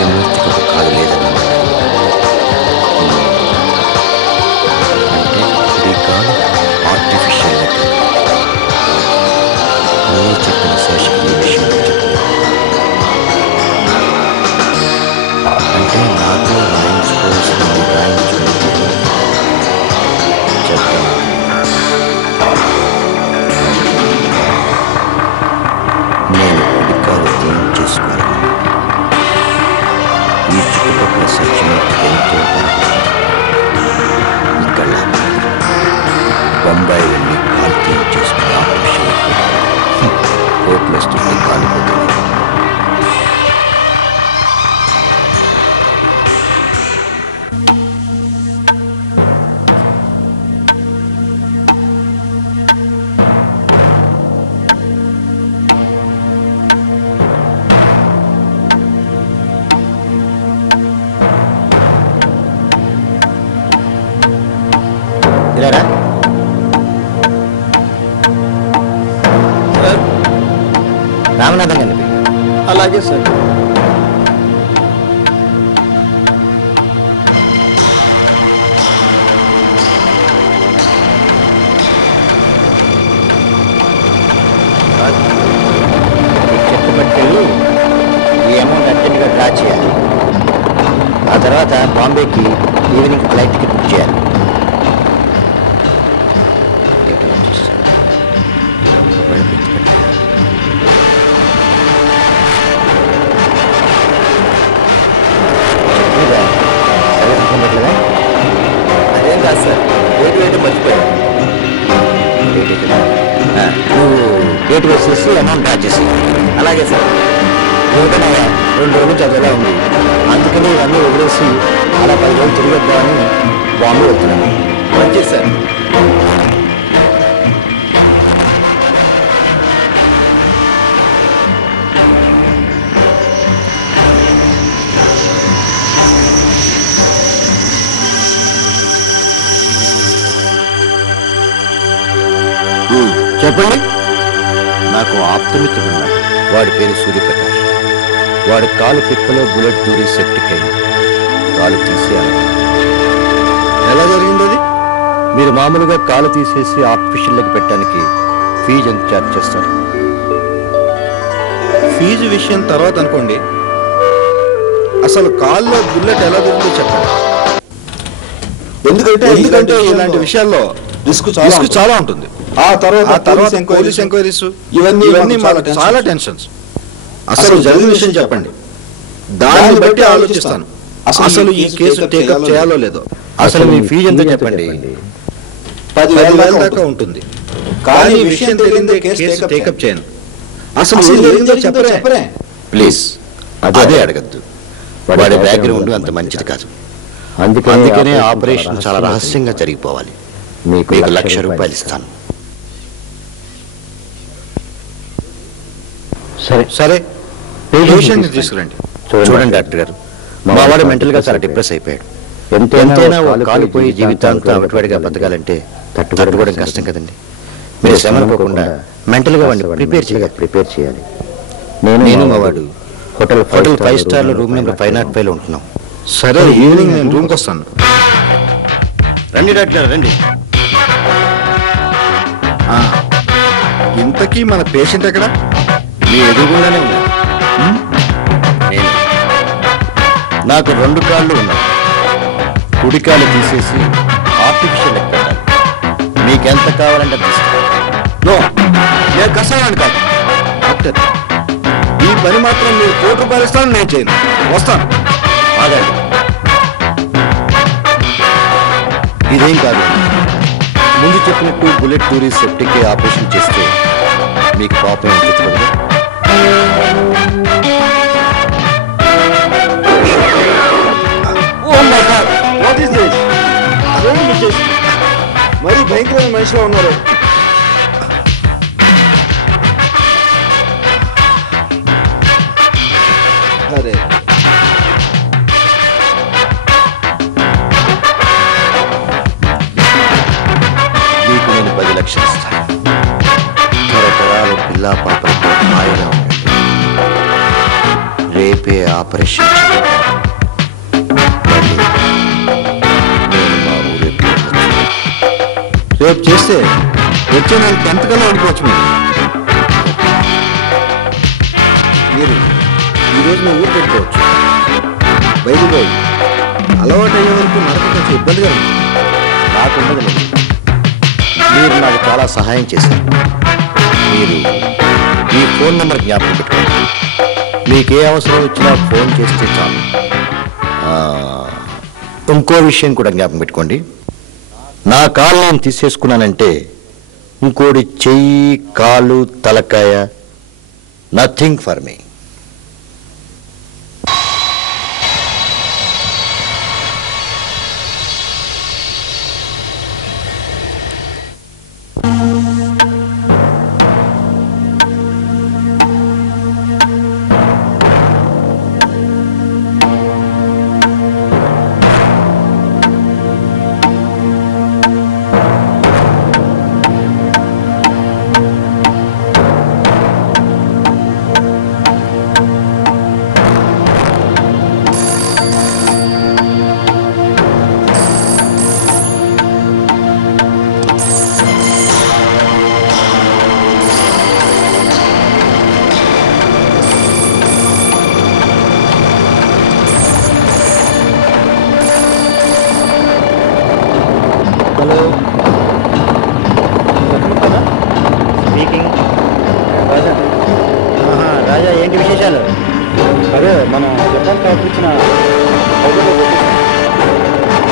సత్యమూర్తికి ఒక కాలు లేదన్నమాట. అంటే ఈ కాలు ఆర్టిఫిషియల్ లెక్క. నేను చెప్పిన శేషకి ఈ విషయం చెప్పలేదు. అంటే నాకు రాయించుకోవాల్సిన రాయించుకోలేదు. చెప్తాను. నేను అధికారులు ఏం చేసుకోవాలి. ఈ చుట్టుపక్కల సత్యమూర్తికి ఎంతో ఇక్కడ బొంబాయి వెళ్ళి కాలు క్లీన్ చేసుకుని ఆపరేషన్ కోట్లు వస్తుంటే కాలిపోతుంది. రామనాథం గారిని. అలాగే సార్. చెక్ పట్టుకెళ్ళి ఈ అమౌంట్ అర్జెంట్గా డ్రా చేయాలి. ఆ తర్వాత బాంబేకి ఈవినింగ్ ఫ్లైట్ టికెట్ బుక్ చేయాలి. అదేం కాదు సార్, డేట్ వేయడం మర్చిపోయాను. నువ్వు డేట్ వేసేసి అమౌంట్ డ్రా చేసి. అలాగే సార్. ఎందుకన్నా 2 రోజులు చదివేలా ఉంది. అందుకని ఇవన్నీ వదిలేసి అలా 10 రోజులు తిరిగొద్దామని బాంబే వెళ్తున్నాను. మంచిది సార్. చెప్పండి. నాకు ఆప్తమిత్రుడున్నాడు. వాడి పేరు సూర్యప్రకాష్. వాడి కాలు పిక్కలో బుల్లెట్ దూరి సెప్టిక్ అయింది. కాలు తీసేయాలి. ఎలా జరిగింది అది? మీరు మామూలుగా కాలు తీసేసి ఆర్టిఫిషియల్ లెక్క పెట్టడానికి ఫీజు ఎంత ఛార్జ్ చేస్తారు? ఫీజు విషయం తర్వాత అనుకోండి. అసలు కాల్లో బుల్లెట్ ఎలా దొరుకుతుందో చెప్పండి. ఎందుకంటే ఇలాంటి విషయాల్లో రిస్క్ చాలా ఉంటుంది. ఆ తర్వాత పోలీస్ ఎంక్వైరీస్ ఇవన్నీ మాకు చాలా టెన్షన్స్. అసలు జరిగిన విషయం చెప్పండి, దాన్ని బట్టి ఆలోచిస్తాను అసలు ఈ కేసు టేకప్ చేయాలో లేదో. అసలు మీ ఫీజు ఎంత చెప్పండి? 10,000 దాకా ఉంటుంది. కానీ విషయం తెలియదే కేసు టేకప్ చేయను. అసలు ఏం జరిగిందో చెప్పరే. ప్లీజ్ అదే అడగద్దు. వాడి బ్యాక్గ్రౌండ్ అంత మంచిది కాదు. అందుకనే ఆపరేషన్ చాలా రహస్యంగా జరిగిపోవాలి. మీకు 1,00,000 రూపాయలు ఇస్తాను. సరే, పేషెంట్ తీసుకురండి. చూడండి డాక్టర్ గారు, మా వాడు మెంటల్గా చాలా డిప్రెస్ అయిపోయాడు. ఎంతైనా కాలిపోయి జీవితాంతం అవిటివాడిగా బతకాలంటే తట్టుకోవడం కష్టం కదండి. మీరు శ్రమ పోకుండా మెంటల్గా వాడిని ప్రిపేర్ చేయాలి. నేను మా వాడు హోటల్ 5 స్టార్లో రూమ్ నెంబర్ 505లో ఉంటున్నాం. సరే, ఈవినింగ్ నేను రూమ్కి వస్తాను. రండి డాక్టర్ గారు, రండి. ఇంతకీ మన పేషెంట్ ఎక్కడ? మీ ఎదురుగుండానే ఉన్నారు. నేను నాకు 2 కాళ్ళు ఉన్నాయి. కుడి కాళ్ళు తీసేసి ఆర్టిఫిషియల్ లెక్క పెట్టాలి. మీకెంత కావాలంటే నో, నేను కష్టవాడిని కాదు డాక్టర్. ఈ పని మాత్రం మీరు ₹1,00,000 ఇస్తాను, నేను చేయను. వస్తాను. ఆగండి, ఇదేం కాదు. ముందు చెప్పినట్టు బుల్లెట్ దూరి సెప్టిక్ ఆపరేషన్ చేస్తే మీకు పాపం చెప్పుకోండి. మరి భయంకరమైన మనిషిలో ఉన్నారు. అరే, మీకు నేను 10 లక్షలు ఇస్తాను. తరతరాలు పిల్లా పాపలతో హాయిగా ఉండండి. రేపే ఆపరేషన్ రేపు చేస్తే వచ్చే నెల 10th కల్లా అనుకోవచ్చు మీరు ఈరోజు మీ ఊరు పెట్టుకోవచ్చు. బయలుపోయి అలవాటు అయ్యే వరకు నడక కొంచెం ఇబ్బందిగా ఉంది. నాకుండదు. మీరు నాకు చాలా సహాయం చేశారు. మీరు మీ ఫోన్ నెంబర్ జ్ఞాపకం పెట్టుకోండి. మీకు ఏ అవసరం వచ్చినా ఫోన్ చేస్తే చాలు. ఇంకో విషయం కూడా జ్ఞాపకం పెట్టుకోండి. నా కాలు నేను తీసేసుకున్నానంటే ఇంకోటి చెయ్యి, కాలు, తలకాయ, నథింగ్ ఫర్ మీ. రాజా, ఏంటి విశేషాలు? అదే మన జపాన్ కాపు ఇచ్చిన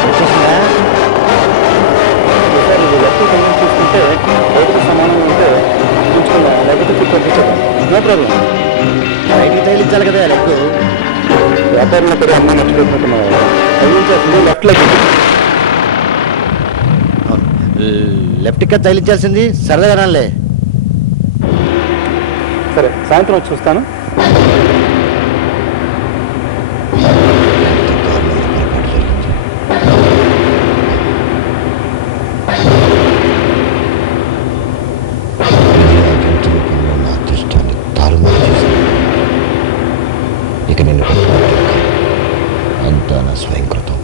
వచ్చేసిందా? ఇది లెఫ్ట్ కొంచెం చూసుకుంటే రైతుకు సమానం ఉంటే చూసుకుందా, లేకపోతే పంపించాను. No problem. బయటికి తగిలించాలి కదా లెక్కు. వ్యాపారంలో కూడా అమ్మ నచ్చలేకపోతున్నా. తగిలించాల్సింది లెఫ్ట్ లెగ్. లెఫ్ట్కి కదా తగిలించాల్సింది. సరదాగా రాలే. సరే, సాయంత్రం వచ్చి చూస్తాను. ఇక నేను అంతా నా స్వయంకృతం.